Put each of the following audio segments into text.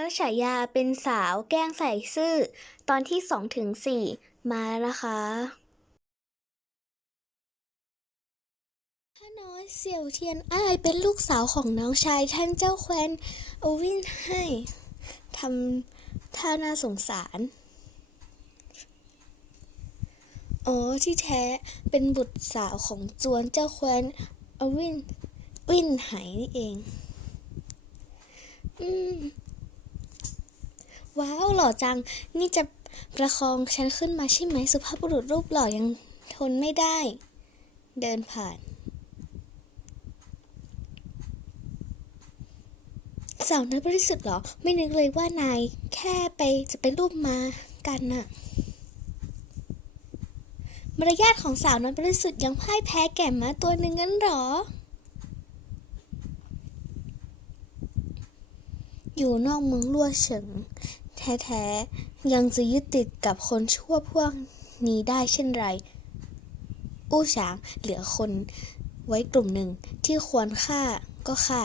แล้วฉายาเป็นสาวแกล้งใส่ซื่อ ตอนที่ 2 ถึง 4 มาแล้วนะคะข้าน้อยเสี่ยวเทียนอ้ายเป็นลูกสาวของน้องชายท่านเจ้าแคว้นอวินให้ทำท่าน่าสงสาร อ๋อที่แท้เป็นบุตรสาวของจวนเจ้าแคว้นอวินวินไหนี่เอง อืม ว้าวหล่อจัง นี่จะประคองฉันขึ้นมาใช่ไหมสุภาพบุรุษรูปหล่อยังทนไม่ได้ เดินผ่านสาวนั้นบริสุทธิ์หรอ ไม่นึกเลยว่านาย แค่ไปจะไปรูปมากันน่ะมารยาทของสาวนั้นบริสุทธิ์ยังพ่ายแพ้แก่ม้าตัวหนึ่งงั้นหรอ อยู่นอกเมืองลั่วเฉิง แท้ๆ ยังจะยึดติดกับคนชั่วพวกนี้ได้เช่นไร อู้ฉางเหลือคนไว้กลุ่มหนึ่งที่ควรฆ่าก็ฆ่า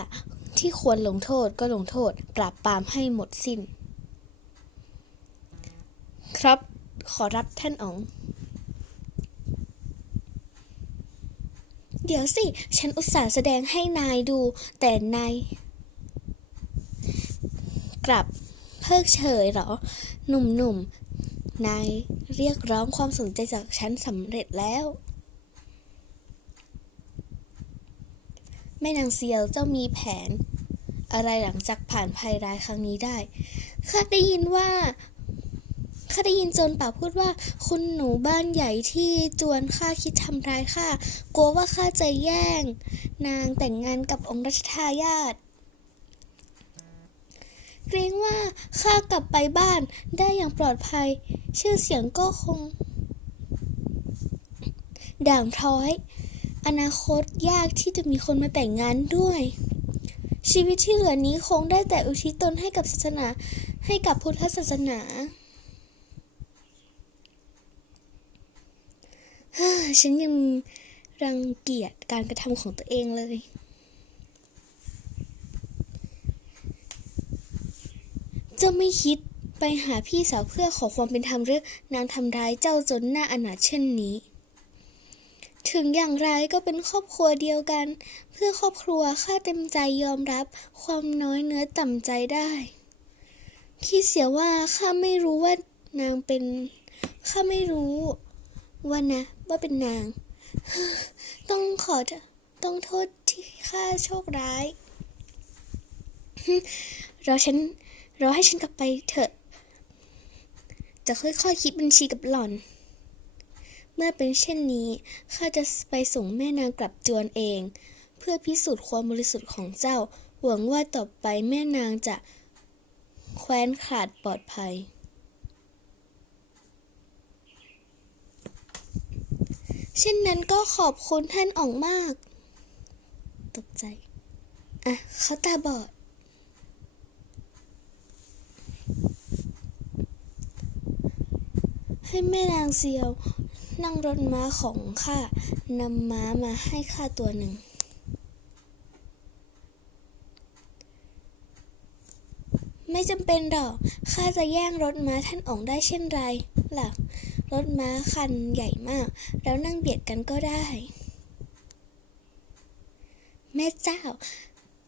ที่ควรลงโทษก็ลงโทษ ปราบปรามให้หมดสิ้น ครับขอรับท่านอ๋อง เดี๋ยวสิ ฉันอุตส่าห์แสดงให้นายดู แต่นายกลับ เพิกเฉยเหรอ หนุ่มๆ นายเรียกร้องความสนใจจากฉันสำเร็จแล้ว แม่นางเซียวเจ้ามีแผน อะไรหลังจากผ่านภัยร้ายครั้งนี้ได้ ข้าได้ยินว่าข้าได้ยินจนป่าพูดว่า คุณหนูบ้านใหญ่ที่จวนข้าคิดทำร้ายข้ากลัวว่าข้าจะแย่ง นางแต่งงานกับองค์รัชทายาท เกรงว่าข้ากลับไปบ้านได้อย่างปลอดภัย ชื่อเสียงก็คง ด่างพร้อย อนาคตยากที่จะมีคนมาแต่งงานด้วย ชีวิตที่เหลือนี้คงได้แต่อุทิศตนให้กับศาสนาให้กับพุทธศาสนาฮ่าฉันยังรังเกียจการกระทำของตัวเองเลย เจ้าไม่คิดไปหาพี่สาวเพื่อขอความเป็นธรรมหรือนางทำร้ายเจ้าจนหน้าอนาถเช่นนี้ ถึงอย่างไรก็เป็นครอบครัวเดียวกัน เพื่อครอบครัวข้าเต็มใจยอมรับความน้อยเนื้อต่ำใจได้คิดเสียว่าข้าไม่รู้ว่านางเป็นข้าไม่รู้ว่านะ ว่าเป็นนาง ต้องขอต้องโทษที่ข้าโชคร้ายเรอฉัน รอให้ฉันกลับไปเถอะ จะค่อยๆคคิดบัญชีกับหล่อน เมื่อเป็นเช่นนี้ข้าจะไปส่งแม่นางกลับจวนเอง เพื่อพิสูจน์ความบริสุทธิ์ของเจ้า หวังว่าต่อไปแม่นางจะแคว้นขาดปลอดภัย เช่นนั้นก็ขอบคุณท่านอ๋องมาก ตกใจ อะ เขาตาบอด ให้แม่นางเซียว นั่งรถม้าของข้านำม้ามาให้ข้าตัวหนึ่ง ไม่จำเป็นหรอกข้าจะแย่งรถม้าท่านอ๋องได้เช่นไรล่ะ รถม้าคันใหญ่มาก แล้วนั่งเบียดกันก็ได้ แม่เจ้า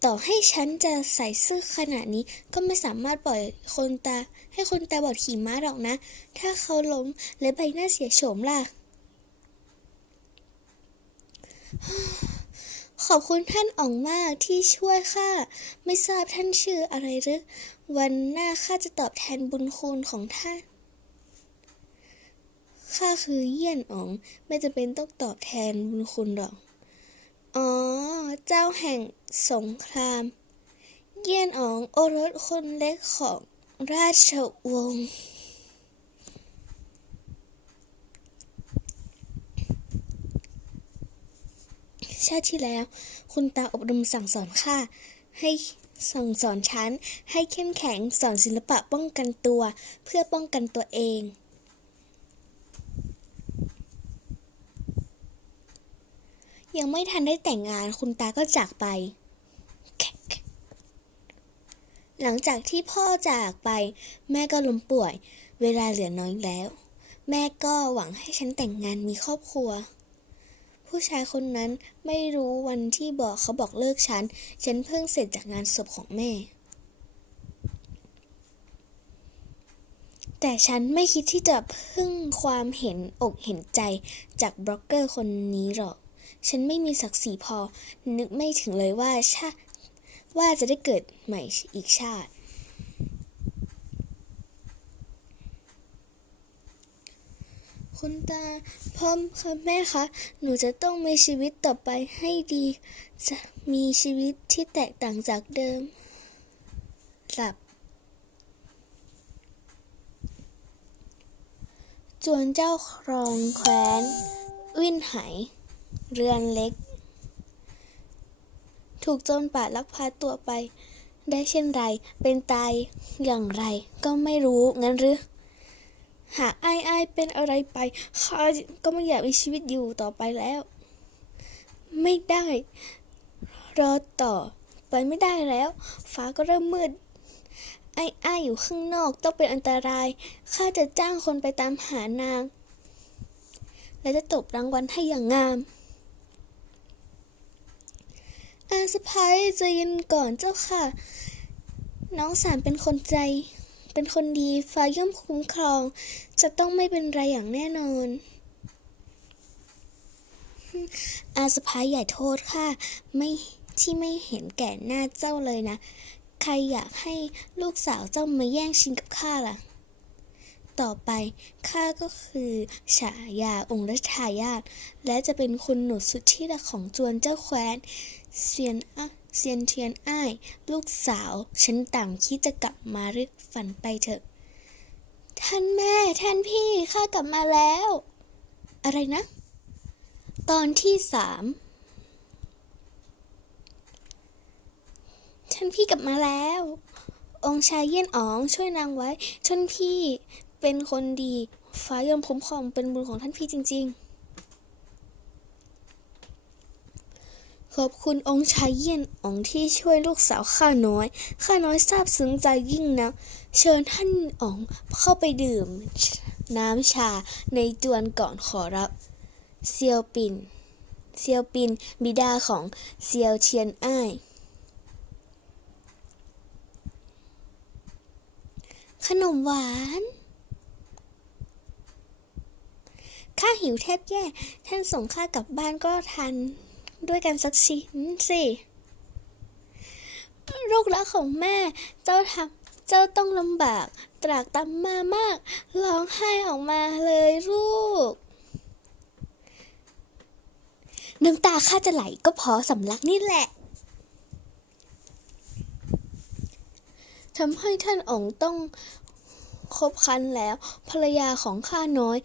ต่อให้ฉันจะใส่เสื้อขนาดนี้ก็ไม่สามารถปล่อยคนตา ให้คนตาบอดขี่ม้าหรอกนะ ถ้าเขาล้มและใบหน้าเสียโฉมล่ะ ขอบคุณท่านอ๋องมากที่ช่วยข้าไม่ทราบท่านชื่ออะไรหรือวันหน้าข้าจะตอบแทนบุญคุณของท่านข้าคือเยี่ยนอ๋อง ไม่จำเป็นต้องตอบแทนบุญคุณหรอก อ๋อ เจ้าแห่งสงคราม เยี่ยนอ๋องโอรสคนเล็กของราชวงศ์ชาติที่แล้ว คุณตาอบรมสั่งสอนข้าให้สั่งสอนฉันให้เข้มแข็งสอนศิลปะป้องกันตัวเพื่อป้องกันตัวเอง ยังไม่ทันได้แต่งงานคุณตาก็จากไป หลังจากที่พ่อจากไป แม่ก็ล้มป่วย เวลาเหลือน้อยแล้ว แม่ก็หวังให้ฉันแต่งงานมีครอบครัว ผู้ชายคนนั้นไม่รู้วันที่บอกเขาบอกเลิกฉัน ฉันเพิ่งเสร็จจากงานศพของแม่ แต่ฉันไม่คิดที่จะพึ่งความเห็นอกเห็นใจจากบล็อกเกอร์คนนี้หรอก ฉันไม่มีศักดิ์ศรีพอ นึกไม่ถึงเลยว่าชาว่าจะได้เกิดใหม่อีกชาติ คุณตาพ่อคะแม่คะ หนูจะต้องมีชีวิตต่อไปให้ดี จะมีชีวิตที่แตกต่างจากเดิมหลับจวนเจ้าครองแคว้น วินไห เรือนเล็ก ถูกโจรป่าลักพาตัวไป ได้เช่นไร เป็นตายอย่างไรก็ไม่รู้งั้นหรือ หากไอ้ไอ้เป็นอะไรไปข้าก็ไม่อยากมีชีวิตอยู่ต่อไปแล้ว ไม่ได้ รอต่อไปไม่ได้แล้ว ฟ้าก็เริ่มมืดไอ้ไอ้อยู่ข้างนอกต้องเป็นอันตราย ข้าจะจ้างคนไปตามหานาง และจะตบรางวัลให้อย่างงาม อาสะพายใจเย็นก่อนเจ้าค่ะ น้องสามเป็นคนใจ เป็นคนดีฟ้าย่อมคุ้มครอง จะต้องไม่เป็นไรอย่างแน่นอน อาสะพายอย่โทษค่ะ ไม่ที่ไม่เห็นแก่หน้าเจ้าเลยนะ ใครอยากให้ลูกสาวเจ้ามาแย่งชิงกับข้าล่ะ ต่อไปข้าก็คือฉายาองค์รัชายาทและจะเป็นคุณหนูสุดที่รักของจวนเจ้าแคว้นเซียนอะเซียนเทียนอ้าย ลูกสาว ฉันต่างคิดจะกลับมาหรือฝันไปเถอะ ท่านแม่ ท่านพี่ข้ากลับมาแล้ว อะไรนะ ตอนที่สามท่านพี่กลับมาแล้ว องค์ชายเยี่ยนอ๋องช่วยนางไว้ท่านพี่ เป็นคนดี ฟ้ายอมคุ้มครองเป็นบุญของท่านพี่จริง ๆ ขอบคุณองค์ชายเยี่ยนอ๋องที่ช่วยลูกสาวข้าน้อย ข้าน้อยซาบซึ้งใจยิ่งนะเชิญท่านอ๋องเข้าไปดื่ม น้ำชาในจวนก่อนขอรับ เซียวปิน เซียวปินบิดาของเซียวเทียนอ้ายขนมหวาน ข้าหิวแทบแย่ ท่านส่งข้ากลับบ้านก็ทันด้วยกันสักชิ้นสิลูกรักของแม่ เจ้าทำเจ้าต้องลำบาก ตรากตำมามาก ร้องไห้ออกมาเลยลูก น้ำตาข้าจะไหลก็เพราะสำลักนี่แหละทำให้ท่านอ๋องต้องคบคันแล้ว ภรรยาของข้าน้อย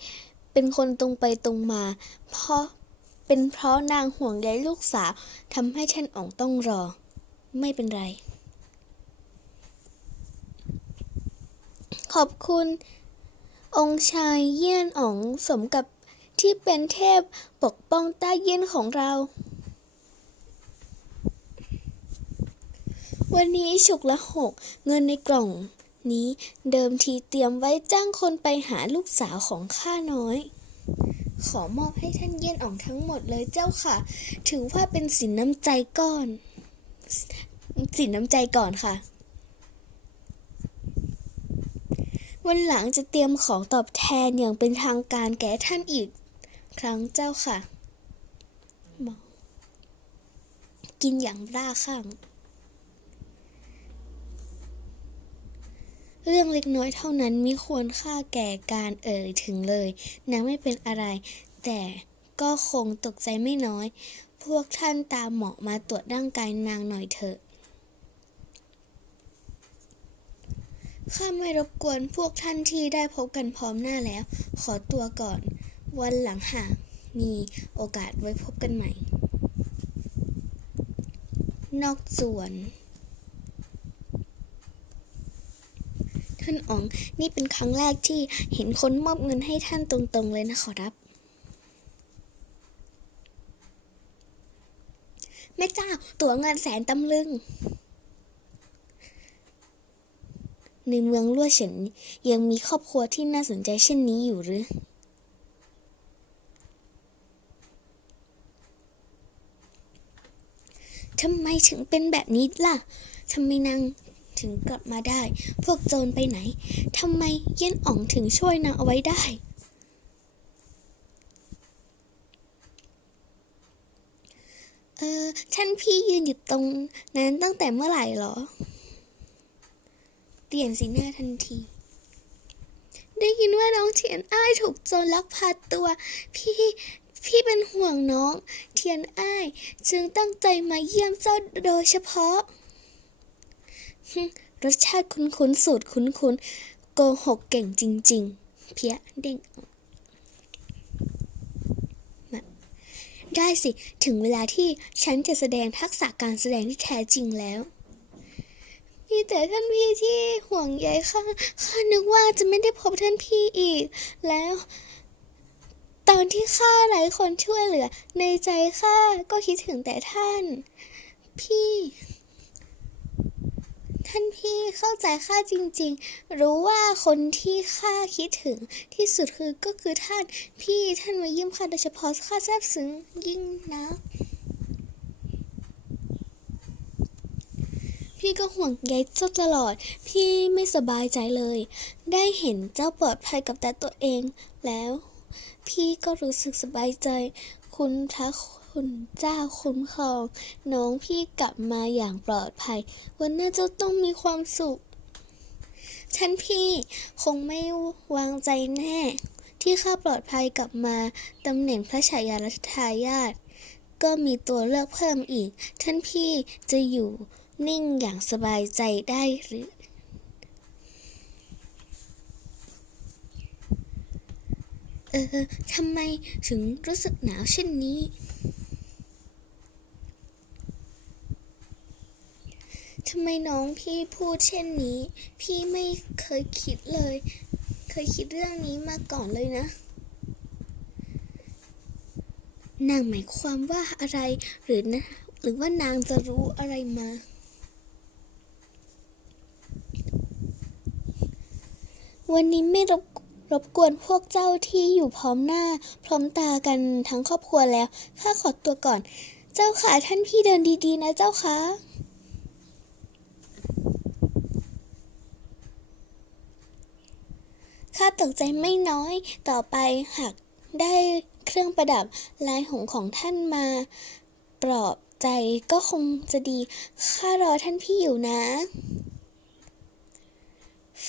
เป็นคนตรงไปตรงมา เพราะเป็นเพราะนางห่วงใยลูกสาวทำให้ท่านอ๋องต้องรอ ไม่เป็นไร ขอบคุณ องค์ชายเยี่ยนอ๋องสมกับที่เป็นเทพปกป้องใต้เยี่ยนของเรา วันนี้ฉุกละหก เงินในกล่อง นี้เดิมทีเตรียมไว้จ้างคนไปหาลูกสาวของข้าน้อย ขอมอบให้ท่านเยี่ยนอ่องทั้งหมดเลยเจ้าค่ะ ถือว่าเป็นสินน้ำใจก่อน สินน้ำใจก่อนค่ะ วันหลังจะเตรียมของตอบแทนอย่างเป็นทางการแก่ท่านอีก ครั้งเจ้าค่ะ กินอย่างบ้าคลั่ง เรื่องเล็กน้อยเท่านั้นมิควรค่าแก่การเอ่ยถึงเลย นางไม่เป็นอะไร แต่ก็คงตกใจไม่น้อย พวกท่านตามหมอมาตรวจร่างกายนางหน่อยเถอะ ข้าไม่รบกวนพวกท่านที่ได้พบกันพร้อมหน้าแล้ว ขอตัวก่อน วันหลังหากมีโอกาสไว้พบกันใหม่ นอกส่วน ท่านอ๋อง นี่เป็นครั้งแรกที่เห็นคนมอบเงินให้ท่านตรงๆเลยนะขอรับ แม่เจ้าตั๋วเงินแสนตำลึง ในเมืองลั่วเฉินยังมีครอบครัวที่น่าสนใจเช่นนี้อยู่หรือทำไมถึงเป็นแบบนี้ล่ะ ทำไมนาง ถึงกลับมาได้ พวกโจรไปไหนทำไมเย็นอ๋องถึงช่วยนางเอาไว้ได้ เออท่านพี่ยืนอยู่ตรงนั้นตั้งแต่เมื่อไหร่เหรอ เปลี่ยนสีหน้าทันที ได้ยินว่าน้องเทียนอ้ายถูกโจรลักพาตัว พี่พี่เป็นห่วงน้อง เทียนอ้าย จึงตั้งใจมาเยี่ยมเจ้าโดยเฉพาะ รสชาติคุ้นๆสูตรคุ้นๆโกหกเก่งจริง ๆ เพี้ยเด้งออกได้สิ ถึงเวลาที่ฉันจะแสดงทักษะการแสดงที่แท้จริงแล้ว มีแต่ท่านพี่ที่ห่วงใยข้าข้านึกว่าจะไม่ได้พบท่านพี่อีก แล้ว ตอนที่ข้าไร้คนช่วยเหลือ ในใจข้าก็คิดถึงแต่ท่าน พี่ ท่านพี่เข้าใจข้าจริง ๆ รู้ว่าคนที่ข้าคิดถึงที่สุดคือก็คือท่านพี่ท่านมาเยี่ยมข้าโดยเฉพาะข้าซาบซึ้งยิ่งนักพี่ก็ห่วงใยเจ้าตลอด พี่ไม่สบายใจเลย ได้เห็นเจ้าปลอดภัยกับแต่ตัวเองแล้ว พี่ก็รู้สึกสบายใจ คุณพระ คุณเจ้าคุ้มครอง น้องพี่กลับมาอย่างปลอดภัย วันหน้าเจ้าต้องมีความสุขท่านพี่คงไม่วางใจแน่ ที่ข้าปลอดภัยกลับมาตำแหน่งพระฉายาลัทธายาทก็มีตัวเลือกเพิ่มอีก ท่านพี่จะอยู่นิ่งอย่างสบายใจได้หรือเออทำไมถึงรู้สึกหนาวเช่นนี้ ทำไมน้องพี่พูดเช่นนี้ พี่ไม่เคยคิดเลย เคยคิดเรื่องนี้มาก่อนเลยนะนางหมายความว่าอะไรหรือนะหรือว่านางจะรู้อะไรมา วันนี้ไม่รบรบกวนพวกเจ้าที่อยู่พร้อมหน้า พร้อมตากันทั้งครอบครัวแล้ว ข้าขอตัวก่อน เจ้าค่ะท่านพี่เดินดีๆนะเจ้าค่ะ ข้าตกใจไม่น้อยต่อไปหากได้เครื่องประดับลายหงของท่านมา ปลอบใจก็คงจะดี ข้ารอท่านพี่อยู่นะ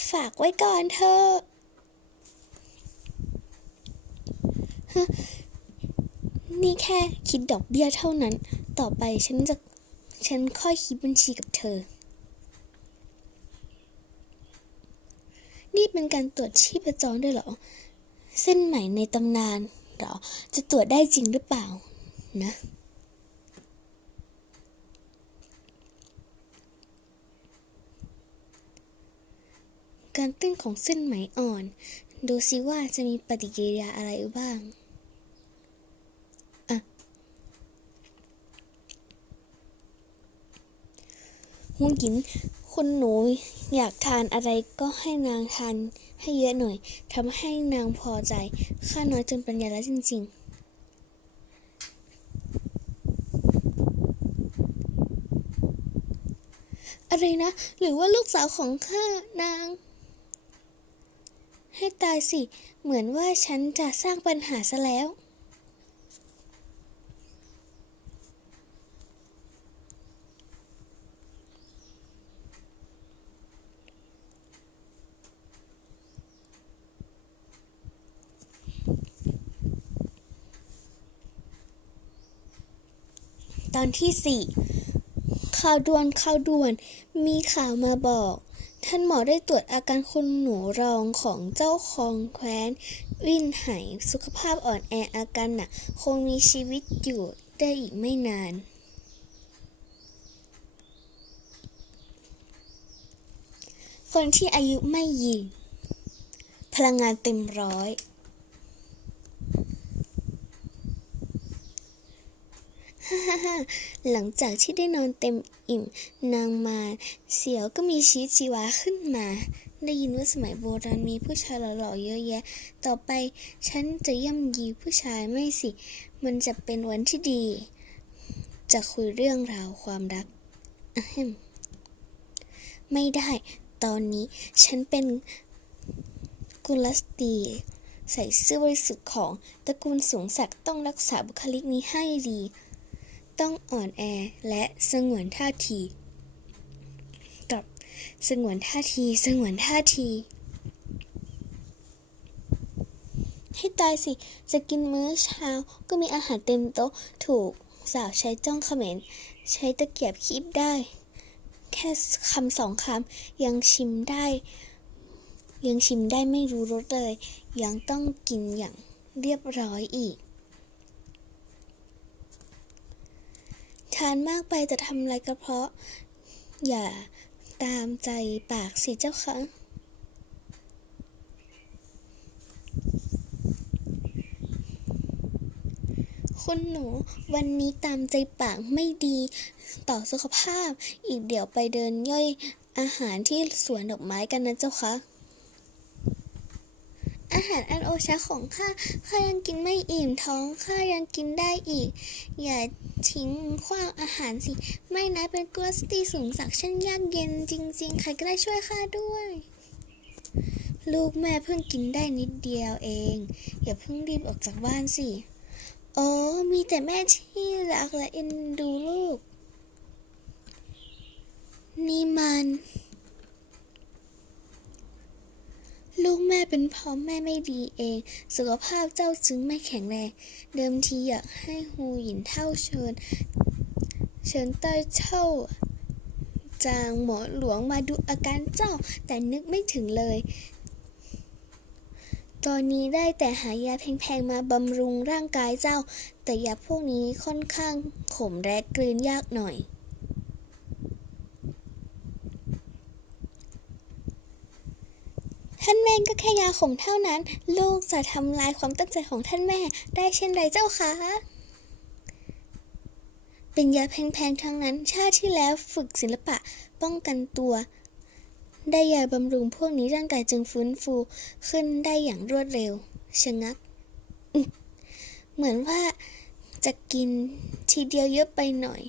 ฝากไว้ก่อนเถอะนี่แค่คิดดอกเบี้ยเท่านั้น ต่อไปฉันจะ ฉันค่อยคิดบัญชีกับเธอ นี่เป็นการตรวจชีพจรด้วยเหรอ เส้นไหมในตำนานเหรอ จะตรวจได้จริงหรือเปล่า นะ การเต้นของเส้นไหมอ่อน ดูซิว่าจะมีปฏิกิริยาอะไรบ้างอะหุงหยิน คุณหนูอยากทานอะไรก็ให้นางทานให้เยอะหน่อยทำให้นางพอใจ ข้าน้อยจนปัญญาแล้วจริง ๆอะไรนะ หรือว่าลูกสาวของข้านาง ให้ตายสิ เหมือนว่าฉันจะสร้างปัญหาซะแล้ว อนที่สี่ข่าวด่วนข่าวด่วน มีข่าวมาบอก ท่านหมอได้ตรวจอาการคุณหนูรองของเจ้าของแคว้น วินไหสุขภาพอ่อนแออาการหนักคงมีชีวิตอยู่ได้อีกไม่นานคนที่อายุไม่ยืนพลังงานเต็มร้อย ฮ่าฮ่าฮ่า หลังจากที่ได้นอนเต็มอิ่ม นางมาเสียวก็มีชีวิตชีวาขึ้นมา ได้ยินว่าสมัยโบราณมีผู้ชายหล่อๆเยอะแยะ ต่อไปฉันจะย่ำยีผู้ชายไม่สิ มันจะเป็นวันที่ดี จะคุยเรื่องราวความรักอะแฮมไม่ได้ ตอนนี้ฉันเป็นกุลสตรีใส่เสื้อบริสุทธิ์ของตระกูลสูงศักดิ์ต้องรักษาบุคลิกนี้ให้ดี ต้องอ่อนแอและสงวนท่าที กับสงวนท่าที สงวนท่าที ให้ตายสิ จะกินมื้อเช้าก็มีอาหารเต็มโต๊ะถูกสาวใช้จ้องเขม็น ใช้ตะเกียบคีบได้ แค่คำสองคำยังชิมได้ ยังชิมได้ไม่รู้รสเลย ยังต้องกินอย่างเรียบร้อยอีก ทานมากไปจะทำไรกระเพาะ อย่าตามใจปากสิเจ้าคะคุณหนูวันนี้ตามใจปากไม่ดีต่อสุขภาพ อีกเดี๋ยวไปเดินย่อยอาหารที่สวนดอกไม้กันนะเจ้าคะ อาหารอันโอชะของข้าข้ายังกินไม่อิ่มท้องข้ายังกินได้อีก อย่า ทิ้งขว้างอาหารสิ ไม่นะเป็นกุลสตีสูงสักฉันยากเย็นจริง ๆ ใครก็ได้ช่วยข้าด้วย ลูกแม่เพิ่งกินได้นิดเดียวเอง อย่าเพิ่งรีบออกจากบ้านสิ โอ้มีแต่แม่ที่รักและเอ็นดูลูก นี่มัน ลูกแม่เป็นพราะแม่ไม่ดีเอง สุขภาพเจ้าจึงไม่แข็งแรง เดิมทีอยากให้ฮูหยินเท่าเชิญ เชิญเต้เท่าจางหมอหลวงมาดูอาการเจ้า แต่นึกไม่ถึงเลย ตอนนี้ได้แต่หายาแพงๆมาบำรุงร่างกายเจ้า แต่ยาพวกนี้ค่อนข้างขมและกลืนยากหน่อย ท่านแม่ก็แค่ยาขมเท่านั้น ลูกจะทำลายความตั้งใจของท่านแม่ได้เช่นไรเจ้าคะเป็นยาแพงๆทั้งนั้น ชาติที่แล้วฝึกศิลปะป้องกันตัว ได้ยาบำรุงพวกนี้ร่างกายจึงฟื้นฟูขึ้นได้อย่างรวดเร็วชะงัก เหมือนว่าจะกินทีเดียวเยอะไปหน่อย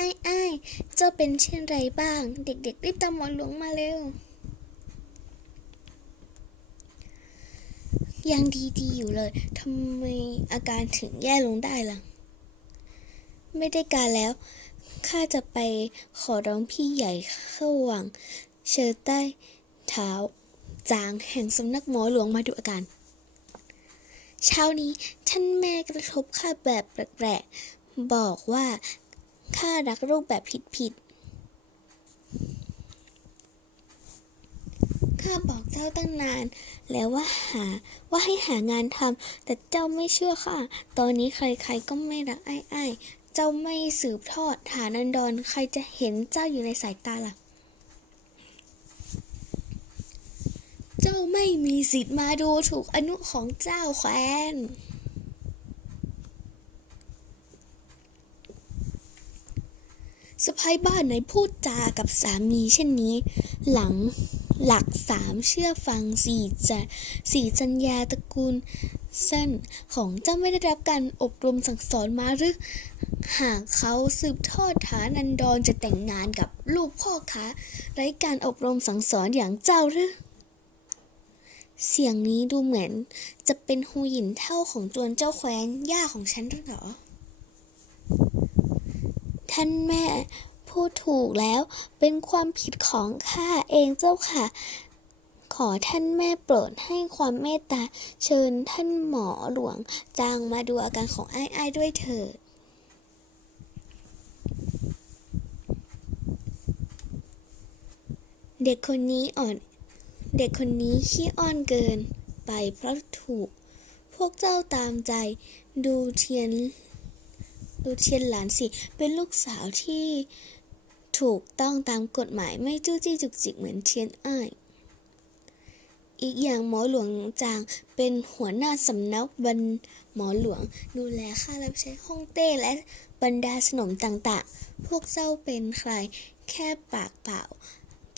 อ้ไอ้ายเจ้าเป็นเช่นไรบ้าง เด็กๆรีบตามหมอหลวงมาเร็ว ยังดีๆอยู่เลยทำไมอาการถึงแย่ลงได้ล่ะ ไม่ได้การแล้วข้าจะไปขอร้องพี่ใหญ่เข้าวัง เชิญใต้เท้าจางแห่งสำนักหมอหลวงมาดูอาการเช้านี้ท่านแม่กระทบข้าแบบแปลกๆบอกว่า ข้ารักลูกแบบผิดๆข้าบอกเจ้าตั้งนาน แล้วว่าหาว่าให้หางานทำแต่เจ้าไม่เชื่อข้าตอนนี้ใครๆก็ไม่รักไอ้ไอ้เจ้าไม่สืบทอดฐานันดรใครจะเห็นเจ้าอยู่ในสายตาล่ะ เจ้าไม่มีสิทธิ์มาดูถูกอนุของเจ้าแควน สะพ้ายบ้านไหนพูดจากับสามีเช่นนี้ หลังหลักสามเชื่อฟังสี่จะสี่จัญญาตระกูลเส้นของเจ้าไม่ได้รับการอบรมสั่งสอนมาหรือ หากเขาสืบทอดฐานันดรจะแต่งงานกับลูกพ่อค้าไร้การอบรมสั่งสอนอย่างเจ้าหรือ เสียงนี้ดูเหมือน จะเป็นฮูหยินเท่าของจวนเจ้าแคว้นย่าของฉันหรือเหรอ ท่านแม่พูดถูกแล้ว เป็นความผิดของข้าเองเจ้าค่ะ ขอท่านแม่โปรดให้ความเมตตา เชิญท่านหมอหลวงจางมาดูอาการของไอ้ไอ้ด้วยเถิดเด็กคนนี้อ่อน เด็กคนนี้ขี้อ้อนเกิน ไปเพราะถูก พวกเจ้าตามใจ ดูเทียน ดูเทียนหลานสิ เป็นลูกสาวที่ถูกต้องตามกฎหมายไม่จู้จี้จุกจิกเหมือนเทียนอ้ายอีกอย่างหมอหลวงจางเป็นหัวหน้าสำนักบันหมอหลวง ดูแลข้ารับใช้ฮ่องเต้และบรรดาสนมต่างๆ พวกเจ้าเป็นใครแค่ปากเปล่า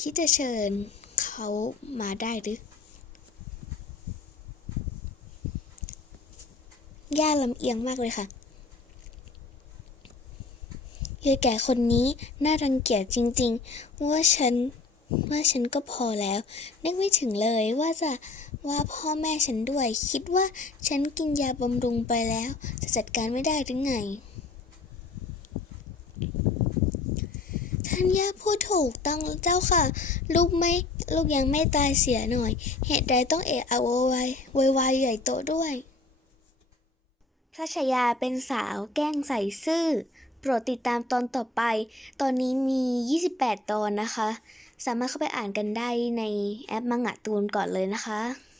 คิดจะเชิญเขามาได้หรือ ย่าลำเอียงมากเลยค่ะ ยายแก่คนนี้น่ารังเกียจจริง ๆ ว่าฉันว่าฉันก็พอแล้ว นึกไม่ถึงเลยว่าจะว่าพ่อแม่ฉันด้วย คิดว่าฉันกินยาบำรุงไปแล้ว จะจัดการไม่ได้หรือไง ท่านย่าพูดถูกต้องเจ้าค่ะ ลูกไม่ลูกยังไม่ตายเสียหน่อย เหตุใดต้องเอะอะโวยวายโวยวายใหญ่โตด้วย พระชายาเป็นสาวแกล้งใส่ซื่อ โปรดติดตามตอนต่อไป ตอนนี้มี 28 ตอนนะคะ สามารถเข้าไปอ่านกันได้ในแอปมังงะตูนก่อนเลยนะคะ